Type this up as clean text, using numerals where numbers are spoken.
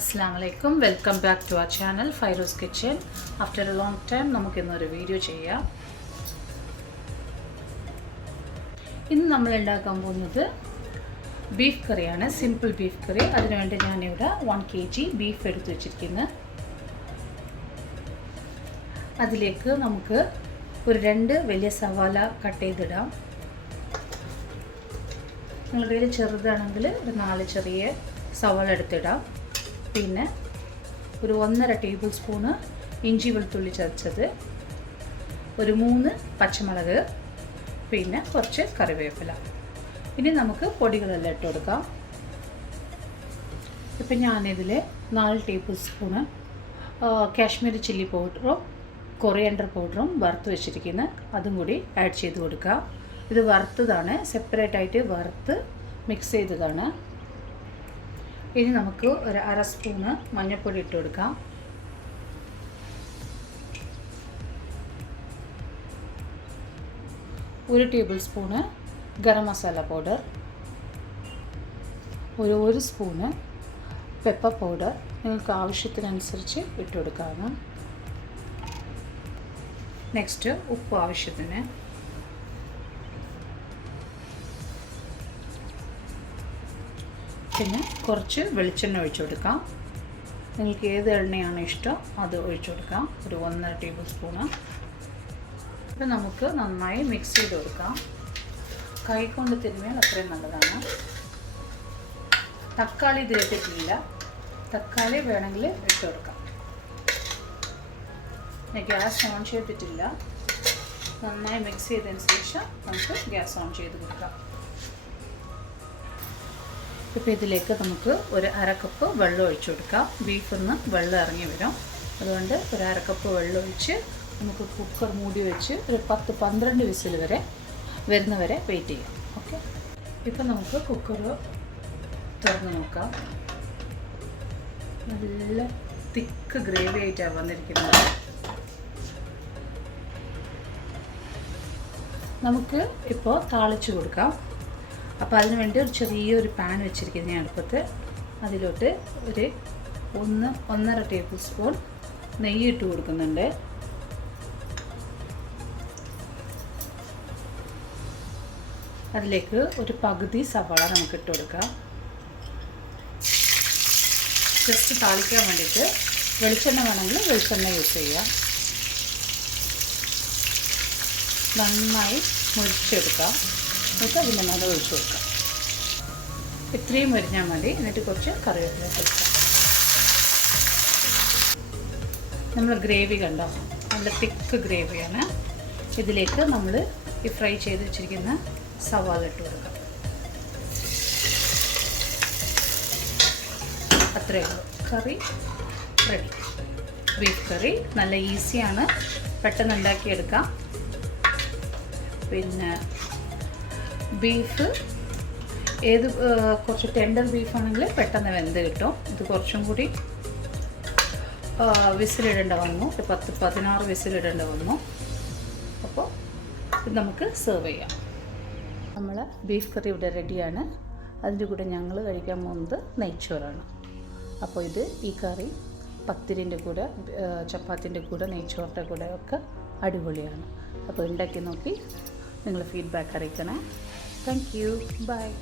Assalamu alaikum. Welcome back to our channel Fairoz Kitchen. After a long time നമുക്ക് ഇന്നൊരു video ചെയ്യാം. ഇന്ന് നമ്മൾ ഉണ്ടാക്കാൻ പോകുന്നത് ബീഫ് കറിയാണ്, സിമ്പിൾ ബീഫ് കറി. അതിനുവേണ്ടി ഞാനിവിടെ 1 kg ബീഫ് എടുത്ത് വെച്ചിരിക്കുന്നു. അതിലേക്ക് നമുക്ക് ഒരു 2 വലിയ സവാള കട്ട് ചെയ്തിടാം. നിങ്ങളുടെ കയ്യിൽ ചെറുതാണെങ്കിൽ ഒരു 4 ചെറിയ സവാള എടുത്തിടാം. പിന്നെ ഒരു 1.5 ടേബിൾ സ്പൂണ് ഇഞ്ചി വെളുത്തുള്ളി ചതച്ചത്, ഒരു 3 പച്ചമുളക്, പിന്നെ കുറച്ച് കറിവേപ്പില. ഇനി നമുക്ക് പൊടികളെല്ലാം ഇട്ട് കൊടുക്കാം. ഇപ്പം ഞാനിതിൽ 4 ടേബിൾ സ്പൂണ് കാശ്മീരി ചില്ലി പൗഡറും കൊറിയാൻഡർ പൗഡറും വറുത്ത് വെച്ചിരിക്കുന്നു. അതും കൂടി ആഡ് ചെയ്ത് കൊടുക്കുക. ഇത് വറുത്തതാണ്, സെപ്പറേറ്റ് ആയിട്ട് വറുത്ത് മിക്സ് ചെയ്തതാണ്. ഇനി നമുക്ക് ഒരു 1/2 സ്പൂണ് മഞ്ഞൾപ്പൊടി ഇട്ട് കൊടുക്കാം. ഒരു table spoon garam masala powder, ഒരു സ്പൂണ് പെപ്പർ പൗഡർ നിങ്ങൾക്ക് ആവശ്യത്തിനനുസരിച്ച് ഇട്ട് കൊടുക്കാവുന്ന. നെക്സ്റ്റ് ഉപ്പ് ആവശ്യത്തിന്. പിന്നെ കുറച്ച് വെളിച്ചെണ്ണ ഒഴിച്ചു കൊടുക്കാം. നിങ്ങൾക്ക് ഏത് എണ്ണയാണ് ഇഷ്ടം അത് ഒഴിച്ചു കൊടുക്കാം. ഒരു 1.5 ടേബിൾ സ്പൂണ്. അപ്പോൾ നമുക്ക് നന്നായി മിക്സ് ചെയ്ത് കൊടുക്കാം. കൈ കൊണ്ട് തിരുമ്മിയാൽ അത്രയും നല്ലതാണ്. തക്കാളി ഇതിലിട്ടിട്ടില്ല, തക്കാളി വേണമെങ്കിൽ ഇട്ട് കൊടുക്കാം. ഞാൻ ഗ്യാസ് ഓൺ ചെയ്തിട്ടില്ല. നന്നായി മിക്സ് ചെയ്തതിന് ശേഷം നമുക്ക് ഗ്യാസ് ഓൺ ചെയ്ത് കൊടുക്കാം. ഇപ്പോൾ ഇതിലേക്ക് നമുക്ക് ഒരു 1/2 കപ്പ് വെള്ളം ഒഴിച്ചു കൊടുക്കാം. ബീഫിൽ നിന്ന് വെള്ളം ഇറങ്ങി വരും. അതുകൊണ്ട് ഒരു 1/2 കപ്പ് വെള്ളം ഒഴിച്ച് നമുക്ക് കുക്കർ മൂടി വെച്ച് ഒരു 10-12 വിസിൽ വരെ വരുന്നവരെ വെയിറ്റ് ചെയ്യാം. ഓക്കെ, ഇപ്പം നമുക്ക് കുക്കർ തുറന്ന് നോക്കാം. നല്ല തിക്ക് ഗ്രേവി ആയിട്ടാണ് വന്നിരിക്കുന്നത്. നമുക്ക് ഇപ്പോൾ താളിച്ച് കൊടുക്കാം. അപ്പോൾ അതിന് വേണ്ടി ഒരു ചെറിയൊരു പാൻ വെച്ചിരിക്കുന്ന അടുപ്പത്ത്. അതിലോട്ട് ഒരു 1.5 ടേബിൾ സ്പൂൺ നെയ്യ് ഇട്ട് കൊടുക്കുന്നുണ്ട്. അതിലേക്ക് ഒരു പകുതി സവാള നമുക്ക് ഇട്ട് കൊടുക്കാം. ജസ്റ്റ് താളിക്കാൻ വേണ്ടിയിട്ട് വെളിച്ചെണ്ണ വേണമെങ്കിൽ വെളിച്ചെണ്ണ യൂസ് ചെയ്യാം. നന്നായി മുരിച്ചെടുക്കാം. എന്നിട്ട് അതിൻ്റെ മേലെ ഒഴിച്ച് കൊടുക്കാം. ഇത്രയും മുരിഞ്ഞാൽ മതി. എന്നിട്ട് കുറച്ച് കറിവേപ്പില കൊടുക്കാം. നമ്മൾ ഗ്രേവി കണ്ടോ, നല്ല തിക്ക് ഗ്രേവിയാണ്. ഇതിലേക്ക് നമ്മൾ ഈ ഫ്രൈ ചെയ്ത് വെച്ചിരിക്കുന്ന സവാള ഇട്ട് കൊടുക്കാം. അത്രയേ ഉള്ളൂ. കറി റെഡി. ബീഫ് കറി നല്ല ഈസിയാണ്, പെട്ടെന്ന് ഉണ്ടാക്കിയെടുക്കാം. പിന്നെ ബീഫ് കുറച്ച് ടെൻഡർ ബീഫാണെങ്കിൽ പെട്ടെന്ന് വെന്ത് കിട്ടും. ഇത് കുറച്ചും കൂടി വിസിലിടേണ്ട വന്നു. 10-16 വിസിലിടേണ്ട വന്നു. അപ്പോൾ ഇത് നമുക്ക് സെർവ് ചെയ്യാം. നമ്മൾ ബീഫ് കറി ഇവിടെ റെഡിയാണ്. അതിൻ്റെ കൂടെ ഞങ്ങൾ കഴിക്കാൻ പോകുന്നത് നെയ്ച്ചോറാണ്. അപ്പോൾ ഈ കറി പത്തിരിൻ്റെ കൂടെ, ചപ്പാത്തിൻ്റെ കൂടെ, നെയ്ച്ചോറിൻ്റെ കൂടെ ഒക്കെ അടിപൊളിയാണ്. അപ്പോൾ ഉണ്ടാക്കി നോക്കി നിങ്ങൾ ഫീഡ്ബാക്ക് അറിയിക്കണേ. Thank you. Bye.